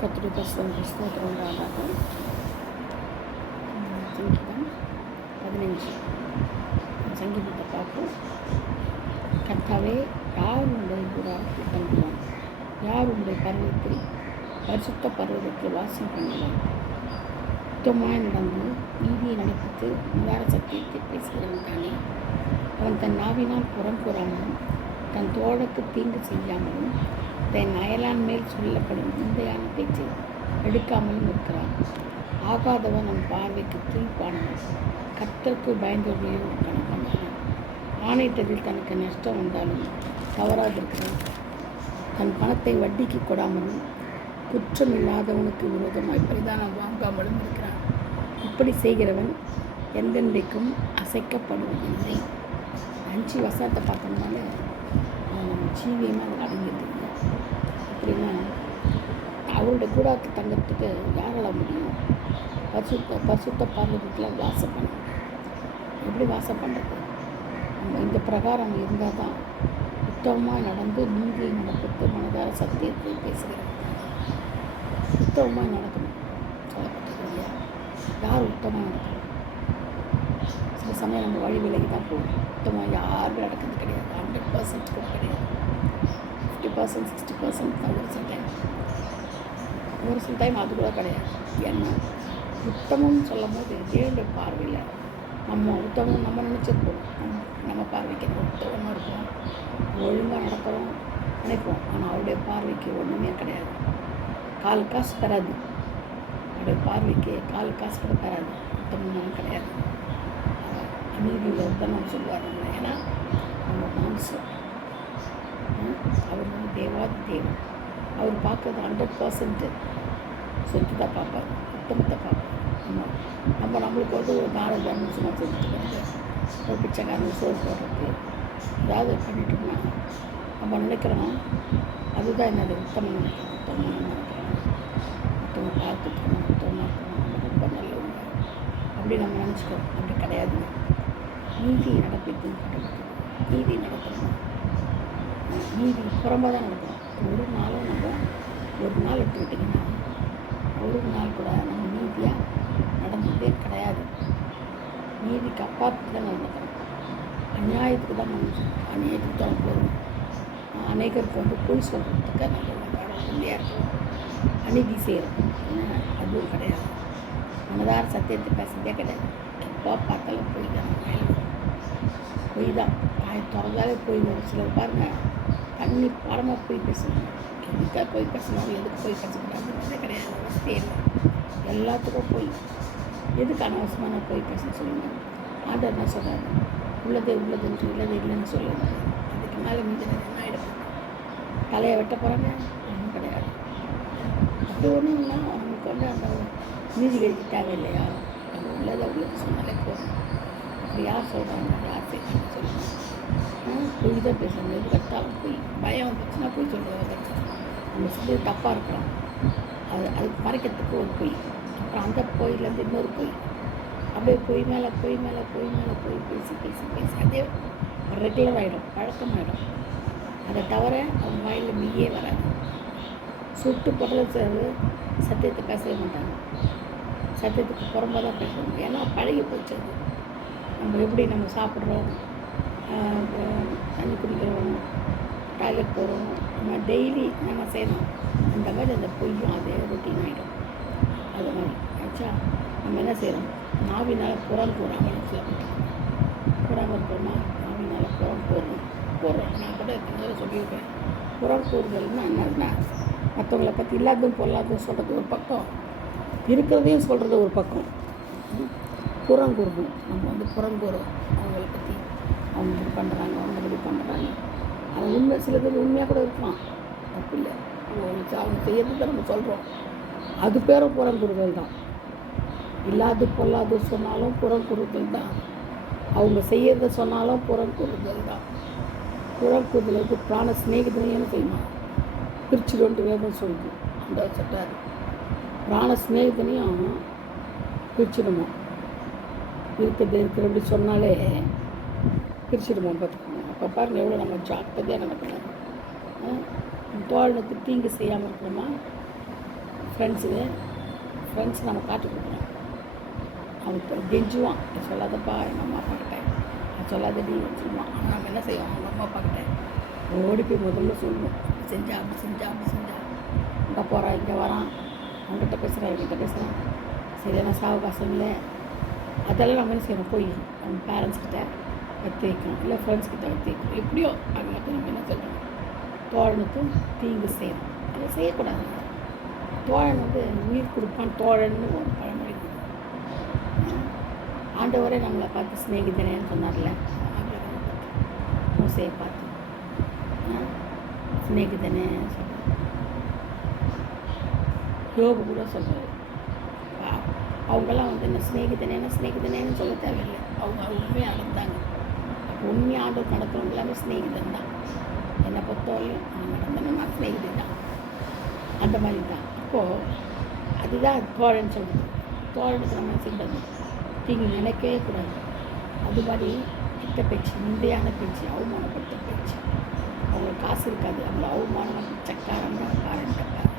கர்த்தருடைய பரிசுத்த ஸ்தோத்திரம் உண்டாவதாக. சங்கீதம் 15 சங்கீதத்தை பார்ப்போம். கர்த்தாவே, யார் உங்களுடைய கூடாரத்தில் தங்குவான்? யார் உங்களுடைய பர்வத்தில் பரிசுத்த பர்வதத்தில் வாசம் பண்ணுவான்? சுத்தமாய் நடந்து நீதியை நடப்பித்து உதார சத்தியத்தை பேசுகிறவன் தானே. அவன் தன் நாவினால் புறம் கூறாமலும் தன் தோளுக்கு தீங்கு செய்யாமலும் தன் அயலான் மேல் சொல்லப்படும் நிந்தையான பேச்சை எடுக்காமலும் இருக்கிறான். ஆகாதவன் நம் பார்வைக்கு தீர்ப்பானவன். கர்த்தருக்கு பயந்தவர்களையும் கணக்கானான். ஆணையிட்டதில் தனக்கு நஷ்டம் வந்தாலும் தவறாதிருக்கிறான். தன் பணத்தை வட்டிக்கு கொடாமலும் குற்றம் இல்லாதவனுக்கு விரோதமாய் பரிதானம் வாங்காமலும் இருக்கிறான். இப்படி செய்கிறவன் எந்தெந்தைக்கும் அசைக்கப்படுவதில்லை. 5 வசனத்தை பார்த்தோம்னால நம்ம ஜீவியமாக அதில் அடங்கிட்டு இல்லை. அப்படின்னா அவருடைய கூடாரத்துக்கு தங்கத்துக்கு யாரால் முடியும்? பரிசுத்த பர்வதத்தில் வாசம் பண்ண. எப்படி வாசம் பண்ணுறது? நம்ம இந்த பிரகாரம் இருந்தால் தான் உத்தமமாக நடந்து நீதியை நடப்பித்து மனதார சத்தியத்தை பேசுகிறோம். உத்தமமாக நடக்கணும் சொல்லப்பட்டது இல்லையா? யார் உத்தமமாக நடக்கணும்? சில சமயம் நம்ம வழி விலகி தான் போகும். உத்தமமாக யாரும் நடக்கிறது கிடையாது. 100% கூட கிடையாது. 50%, 60% தான் ஒரு சில டைம் அது கூட கிடையாது. ஏன்னா உத்தமம்னு சொல்லும் போது தேவனுடைய பார்வையில் நம்ம உத்தமம் நம்ம நினச்சிருப்போம். நம்ம பார்வைக்கு உத்தமமாக இருக்கும், ஒழுங்காக நடக்கிறோம் நினைப்போம். ஆனால் அவருடைய பார்வைக்கு ஒன்றுமே கிடையாது. 4 காசு தராது. அவருடைய பார்வைக்கு 4 காசு கூட தராது. உத்தமம் கிடையாது. அநீதியில் உத்தமம் சொல்லுவார் நம்ம. ஏன்னா நம்ம மாம்சம். அவர் தேவாதி தேவன். அவர் பார்க்கறது 100% சொத்து தான் பார்ப்பார், உத்தமத்தை பார்ப்பார். நம்மளுக்கு வந்து ஒரு 4 நிமிஷமாக செஞ்சுட்டு ஒரு பிச்சைக்காரன் சோறு போடுறது ஏதாவது பண்ணிட்டோம்னா நம்ம நினைக்கிறோம் அதுதான் என்னது உத்தமம் நினைக்கிறோம். உத்தமம் நினைக்கிறோம், உத்தமம் பார்த்துக்கணும், உத்தமமாக இருக்கணும், நம்ம ரொம்ப நல்லவங்க அப்படி நம்ம நினச்சிக்கிறோம். அப்படி கிடையாது. நீதி நடப்பித்து நீதி நடக்கணும். நீதி புறம்பாக தான் நடக்கணும். ஒரு நாளும் நம்ம ஒரு நாள் எடுத்துக்கிட்டிங்கன்னா ஒரு நாள் கூட நம்ம நீதியாக நடந்ததே கிடையாது. நீதிக்கு அப்பாற்பட்டு தான் நடக்கணும். அநியாயத்துக்கு தான் அநியாயத்துக்கு தான் போகணும். அநேகருக்கு வந்து பொய் சொல்கிறதுக்கு நம்ம உண்மையாக இருக்கணும். அநீதி செய்கிறோம். அதுவும் கிடையாது. மனதார சத்தியத்தை பேசுறதே கிடையாது. எப்போ பார்த்தாலும் பொய் தான். பொய் தான். திறந்தாலே போய் வரும். சிலர் பாருங்கள் தண்ணி பாடமாக போய் பேசணும். எதுக்காக போய் பேசணும், எதுக்கு போய் பேசக்கூடாதுன்றதே கிடையாது. அவசியம் இல்லை. எல்லாத்துக்கும் போய் எதுக்கு அனாவசியமான போய் பேசணும்னு சொல்லுங்கள். ஆண்டவர் என்ன சொல்கிறாரு? உள்ளதே உள்ளதுன்று இல்லது இல்லைன்னு சொல்லுங்க. அதுக்கு மேலே மீது என்ன ஆகிடும்? தலையை வெட்ட போகிறாங்க? ஒன்றும் கிடையாது. அப்படி ஒன்றும்னா அவங்களுக்கு வந்து அந்த நீதி கழிக்க தேவையில்லையா? அது உள்ளதை உள்ளது சொன்னாலே போதும். அப்படி யார் சொல்கிறாங்க? யார் செய்யணும்னு சொல்லுங்கள். பொய் தான் பேசணும். எது கட்டாலும் போய் பயம் வந்துச்சுன்னா போய் சொல்லுவாங்க. நம்ம சொல்லி தப்பாக இருக்கிறோம். அதுக்கு மறைக்கிறதுக்கு ஒரு பொய். அப்புறம் அந்த பொய்லேருந்து இன்னொரு பொய். அப்படியே பொய் மேலே பொய் மேலே பொய் மேலே பொய் பேசி பேசி பேசி அதே ரெகுலர் ஆகிடும், பழக்கமாகிடும். அதை தவிர அவங்க வாயில் மெய்யே வராது. சுட்டு பொருளை சத்தியத்தை பேசவே மாட்டாங்க. சத்தியத்துக்கு புறம்பாக தான் பேசுவாங்க. ஏன்னா பழகி போச்சு. அது நம்ம எப்படி நம்ம சாப்பிட்றோம், தண்ணி குடிக்கிறோம், டாய்லெட் போகிறோம், நம்ம டெய்லி நம்ம செய்யணும். அந்த மாதிரி அந்த பொய்யும் அதே ரொட்டீன் ஆகிடும். அது மாதிரி ஆச்சா. நம்ம என்ன செய்கிறோம்? நாவினால் புறம் கூறாமல் சொல்லப்பட்டோம். கூறாமல் இருக்கோமா? நாவினால் புறம் போடுறோம். நான் கூட எத்தனை சொல்லியிருக்கேன். புறம் கூறுதல்னா என்னன்னா மற்றவங்களை பற்றி இல்லாததும் பொல்லாததும் சொல்கிறது ஒரு பக்கம், இருக்கிறதையும் சொல்கிறது ஒரு பக்கம். புறம் கூறணும். நம்ம வந்து புறம் கூறுறோம் அவங்களை பற்றி. அவங்க இப்படி பண்ணுறாங்க, அவங்க இப்படி பண்ணுறாங்க. அது உண்மை. சில பேர் உண்மையாக கூட இருக்கலாம், தப்பு இல்லை. அவங்க செய்யறது நம்ம சொல்கிறோம். அது பேரும் புறம் கூறுதல் தான். இல்லாது பொல்லாது சொன்னாலும் புறம் கூறுதல் தான். அவங்க செய்யறத சொன்னாலும் புறம் கூறுதல் தான். புறம் கூறுதலுக்கு பிராண ஸ்நேகிதனையும் செய்யணும். பிரிச்சுட்டு வேதம் சொல்லுது. அந்த சொல்கிறாரு பிராண ஸ்நேகிதனையும் பிரிச்சிடுமா. இருக்கிறபடி சொன்னாலே பிரிச்சுடுமா. பார்த்துக்கணும். அப்போ பாருங்கள் எவ்வளோ நம்ம ஜாக்கிரதையாக நடக்கணும். தோழனுக்கு தீங்கு செய்யாமல் இருக்கணுமா? ஃப்ரெண்ட்ஸ் நம்ம காட்டி கொடுக்குறோம். அவன் கெஞ்சுவான், சொல்லாதப்பா எங்கள் அம்மா அப்பா கிட்ட, சொல்லாதடி சொல்லுவான். ஆனால் நம்ம என்ன செய்வோம், அவங்க அம்மா அப்பா கிட்ட ஓடி போய் முதல்ல சொல்லுவோம், அப்படி செஞ்சா இங்கே போகிறான், இங்கே வரான், அவங்ககிட்ட பேசுகிறான், இவங்கிட்ட பேசுகிறான், சரியான சாவகாசம் இல்லை. அதெல்லாம் நம்ம என்ன செய்யணும், போய் அவங்க பேரண்ட்ஸ்கிட்ட எடுத்து வைக்கணும், இல்லை ஃப்ரெண்ட்ஸ்கிட்ட எடுத்து வைக்கணும். எப்படியோ அவங்க நம்ம என்ன சொல்லணும், தோழனுக்கு தீங்கு செய்யணும், அதை செய்யக்கூடாது. தோழன் உயிர் கொடுப்பான் தோழன்னு ஒரு பழமொழி. ஆண்டவரே நம்மளை பார்த்து சிநேகிதனேன்னு சொன்னார்ல, மோசையை பார்த்து சிநேகிதனே சொல்கிறார். யோபு கூட சொல்கிறார். அவங்கெல்லாம் என்ன சிநேகிதனேன்னு சொல்ல தேவையில்லை, அவங்க உண்மையாக நடந்தாங்க. அப்போ உண்மையாக ஆண்டவர் நடக்கிறவங்க எல்லாமே சிநேகிதன் தான். என்னை பொறுத்தவரையும் நான் நடந்தேன்னா சிநேகிதன் தான், அந்த மாதிரி தான். அப்போது அதுதான் தோழன்னு சொல்கிறது. தோழனுக்கு நம்ம செய்யணும், தீங்கு நினைக்கவே கூடாது. அது மாதிரி கிட்ட பேச்சு, நிந்தையான பேச்சு, அவமானப்படுத்த பேச்சு, அவங்களுக்கு காசு இருக்காது, அவங்கள அவமானம் சக்காரம்னா காரன் சக்காரம்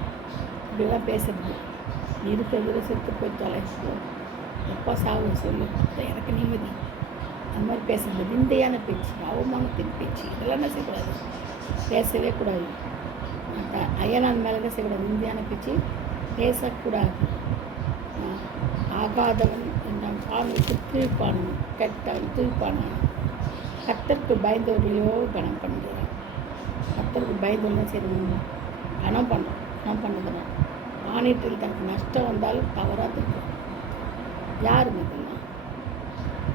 இப்படிலாம் பேசுறது. இருக்கிறதுல செத்து போய் தொலைப்போ, எப்போ சாவு சொல்லு, எனக்கு நிம்மதி, அந்த மாதிரி பேசுறது. நிந்தையான பேச்சு, அவமானத்தின் பேச்சு, இதெல்லாம் என்ன செய்யக்கூடாது, பேசவே கூடாது. அயனான் மேலே என்ன செய்யக்கூடாது, நிந்தையான பேச்சு பேசக்கூடாது. ஆகாதவன் என்றான் பாவனுக்கு தீர்ப்பானவன், கெட்டவன் தீர்ப்பானவன். கர்த்தருக்கு பயந்தவர்களையோ கனம் பண்ணுறான். கர்த்தருக்கு பயந்தவங்க செய்யணும், கனம் பண்ணுறதுனா ஆணையத்தில் தனக்கு நஷ்டம் வந்தாலும் தவறாக இருக்கும். யாருங்க இதெல்லாம்?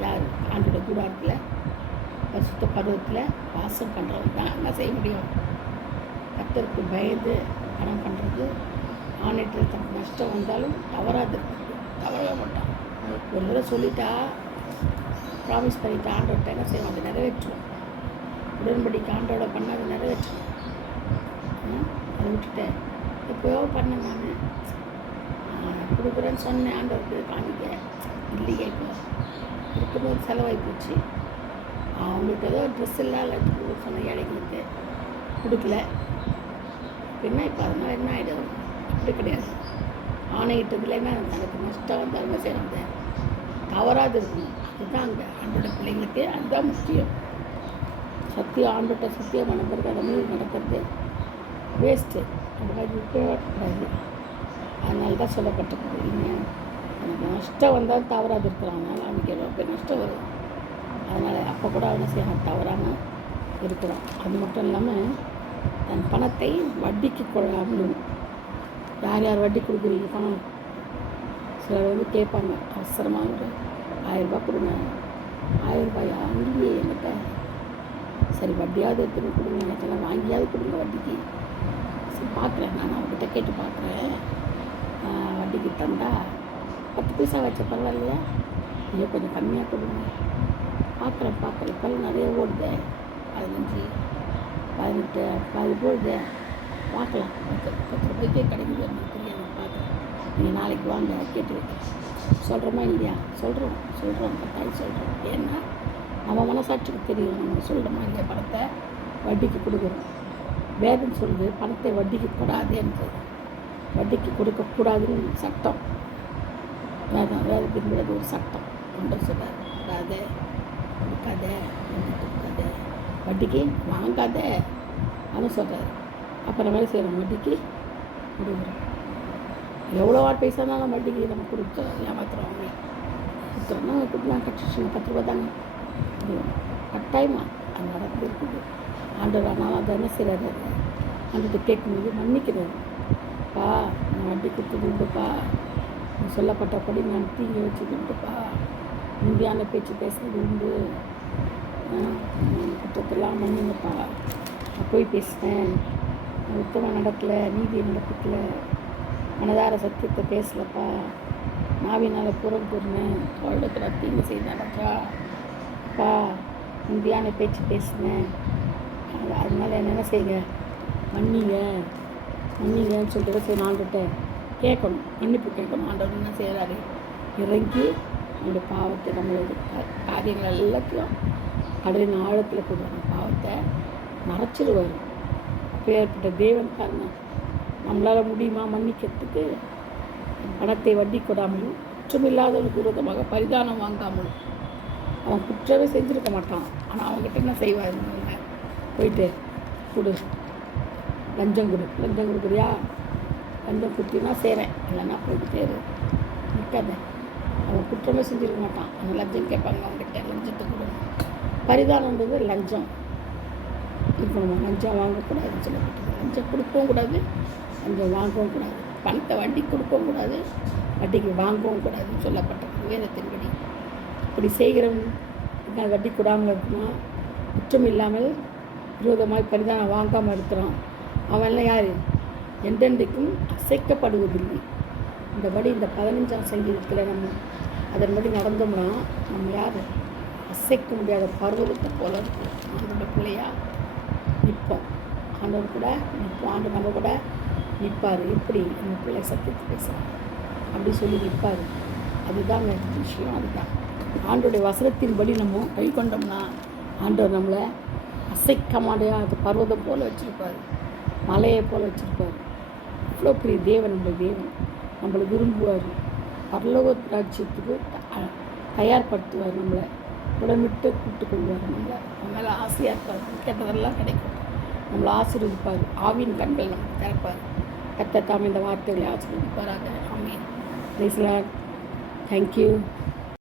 யார்? ஆண்டோட கூடாரத்தில் பரிசுத்த பருவத்தில் வாசம் பண்ணுறவங்க தான் என்ன செய்ய முடியும். கர்த்தருக்கு பயந்து கனம் பண்ணுறது, ஆணையத்தில் தனக்கு நஷ்டம் வந்தாலும் தவறாக இருக்குது, தவறவே மாட்டான். ஒரு தடவை சொல்லிட்டா, ப்ராமிஸ் பண்ணிவிட்டு ஆண்டோட்ட என்ன செய்வோம், அதை நிறைவேற்றுவோம். உடன்படிக்கை ஆண்டோட பண்ண அதை நிறைவேற்றுவோம். அதை விட்டுட்டேன் எப்போயோ பண்ணேன், நான் கொடுக்குறேன்னு சொன்னேன், ஆண்டவருக்கு காணிக்க இல்லையே, இப்போ இருக்கும்போது செலவாகி போச்சு. அவங்களுக்கு ஏதோ ட்ரெஸ் இல்லை சொன்ன ஏழைங்களுக்கு கொடுக்கல, பின்ன இப்போ அதனால் என்ன ஆகிடும். அப்படி கிடையாது. ஆணையிட்டதில் என்ன தனக்கு நஷ்டம் வந்தாலுமே செய்யறது தவறாது இருக்கணும். அதுதான் அங்கே ஆண்டோட பிள்ளைங்களுக்கு அதுதான் முக்கியம். ஆண்டோட்ட சத்தியமான பிறகு அதை மீறி நடக்கிறது வேஸ்ட்டு. அந்த மாதிரி இருக்கக்கூடாது. அதனால தான் சொல்லப்பட்டிருக்குது, இல்லைங்க, எனக்கு நஷ்டம் வந்தாலும் தவறாது இருக்கிறான். அதனால் அவனுக்கு எவ்வளோ பேர் நஷ்டம் வரும். அதனால் அப்போ கூட அவனை செய்யணும், தவறாமல் இருக்கிறான். அது மட்டும் இல்லாமல் தன் பணத்தை வட்டிக்கு கொள்ளாமலும். யார் வட்டி கொடுக்குறீங்க பணம்? சிலர் கேட்பாங்க, அவசரமாக ஒரு 1000 ரூபா கொடுங்க. 1000 ரூபாயா? இல்லையே என்கிட்ட. சரி வட்டியாவது எடுத்துன்னு கொடுங்க, எனக்கெல்லாம் வாங்கியாவது கொடுங்க வட்டிக்கு. சரி பார்க்குறேன், நான் அவங்ககிட்ட கேட்டு பார்க்குறேன். வட்டிக்கு தந்தா 10 பைசா வச்ச பரவாயில்லையா? ஐயோ கொஞ்சம் கம்மியாக கொடுங்க. பார்க்குறேன் இப்போல்லாம் நிறைய ஓடுதே, 15, 18, 10 போடுதே, பார்க்கலாம். 10 ரூபாய்க்கே கிடைக்குது, எனக்கு தெரியாது, பார்க்குறேன். நீங்கள் நாளைக்கு வாங்க, கேட்டு வைக்கிறேன். சொல்கிறோமா இல்லையா? சொல்கிறோம் கட்டாயம் சொல்கிறோம். ஏன்னா நம்ம மனசாட்சிக்கு தெரியும், நம்ம சொல்கிறோமா இல்லையா, பணத்தை வட்டிக்கு கொடுக்குறோம். வேதம் சொல்லுது பணத்தை வட்டிக்கு கூடாதுன்றது. வட்டிக்கு கொடுக்கக்கூடாதுன்னு சட்டம். வேதத்தின் மீது ஒரு சட்டம் ஒன்று சொல்கிறார், கூடாது, கொடுக்காத, கொடுக்காத, வட்டிக்கு வாங்காத அப்படின்னு சொல்கிறார். அப்புறம் வேலை செய்கிறோம், வட்டிக்கு கொடுக்குறோம். எவ்வளோ பைசா இருந்தாலும் வட்டிக்கு நம்ம கொடுத்தோம், ஏமாத்துறோம். அவங்க கொடுத்தோம்னா கொடுக்கலாம், கட்சி 10 ரூபா தானே கட்டாயமா அது நடந்து இருக்குது. ஆண்டவர் ஆனாலும் அதை என்ன செய்கிறாரு, ஆண்டத்தை கேட்கும்போது மன்னிக்கிறாரு. பா நான் வட்டி கொடுத்தது உண்டுப்பா, சொல்லப்பட்டபடி நான் தீங்கி வச்சது உண்டுப்பா, உண்மையான பேச்சு பேசுறது உண்டு, குற்றத்தெல்லாம் மன்னிங்கப்பா, நான் போய் பேசினேன், உத்தமாக நடக்கலை, நீதி நடக்கல, மனதார சத்தியத்தை பேசலப்பா, நாவினால் புறம் கூறினேன், தோழத்தில் தீங்கு செய்து நடக்கா அப்பா, உண்மையான பேச்சு பேசினேன், அதனால் என்ன செய்யுங்க, மன்னிங்கன்னு சொல்லிட்டு சரி ஆண்டுகிட்ட கேட்கணும், மன்னிப்பு கேட்கணும். ஆண்டவர் என்ன செய்கிறாரு, இறங்கி நம்மளுடைய பாவத்தை, நம்மளுடைய காரியங்கள் எல்லாத்தையும் கடலின் ஆழத்தில் போடுவாங்க, பாவத்தை மறைச்சிடுவார். அப்பேற்பட்ட தேவன் பாருங்க, நம்மளால் முடியுமா மன்னிக்கிறதுக்கு? பணத்தை வட்டி கொடாமலும் குற்றமில்லாதவனுக்கு விரோதமாக பரிதானம் வாங்காமலும். அவன் குற்றமே செஞ்சுருக்க மாட்டான், ஆனால் அவங்ககிட்ட என்ன செய்வார்? போயிட்டு கொடு, லஞ்சம் கொடு, லஞ்சம் கொடுக்குறியா, லஞ்சம் கொடுத்தினா செய்கிறேன், இல்லைன்னா போயிட்டு தேரு, நிற்காத. அவன் குற்றமே செஞ்சுருக்க மாட்டான், அவன் லஞ்சம் கேட்பாங்க அவங்ககிட்ட, லஞ்சத்தை கொடுங்க. பரிதானன்றது லஞ்சம் இருக்கணுமா? லஞ்சம் வாங்கக்கூடாதுன்னு சொல்லப்பட்டது. லஞ்சம் கொடுக்கவும் கூடாது, லஞ்சம் வாங்கவும் கூடாது. பணத்தை வட்டி கொடுக்கவும் கூடாது, வட்டிக்கு வாங்கவும் கூடாதுன்னு சொல்லப்பட்டது வேதத்தின்படி. இப்படி செய்கிறவன் வட்டி கொடாமல் இருக்கணும், குற்றம் இல்லாமல் விரோதமாய் பரிதானம் வாங்காமல் இருக்கிறான், அவன்லாம் யார்? என்றென்றைக்கும் அசைக்கப்படுவதில்லை. இந்தபடி இந்த 15ஆம் சங்கீதத்தில் நம்ம அதன்படி நடந்தோம்னா நம்ம யார்? அசைக்க முடியாத பர்வதத்தை போல இருக்கும். ஆண்டோட பிள்ளையா நிற்போம், ஆண்டவர் கூட நிற்போம், ஆண்டு நம்ம கூட நிற்பார். எப்படி? நம்ம பிள்ளை சத்தியத்தை பேசுகிறான் அப்படி சொல்லி நிற்பார். அதுதாங்க விஷயம். அதுதான் ஆண்டோடைய வசனத்தின்படி நம்ம கை கொண்டோம்னா ஆண்டவர் நம்மளை அசைக்க முடியாத பர்வதம் போல் வச்சுருப்பார், மலையை போல் வச்சுருப்பார். இவ்வளோ பெரிய தேவன், நம்மளுடைய தேவன் நம்மளை விரும்புவார், பரலோக ராஜ்யத்துக்கு தயார்படுத்துவார், நம்மளை உடம்பிட்டு கூப்பிட்டு கொள்வார், நம்மளை நம்ம மேலே ஆசையாக இருப்பார், கேட்டதெல்லாம் கிடைக்கும், நம்மளை ஆசீர்வதிப்பார், ஆவியின் கண்கள் நமக்கு திறப்பார். கர்த்தர் தாமே இந்த வார்த்தைகளை ஆசீர்வதிப்பாராக. Amen. Praise the lord. Thank you.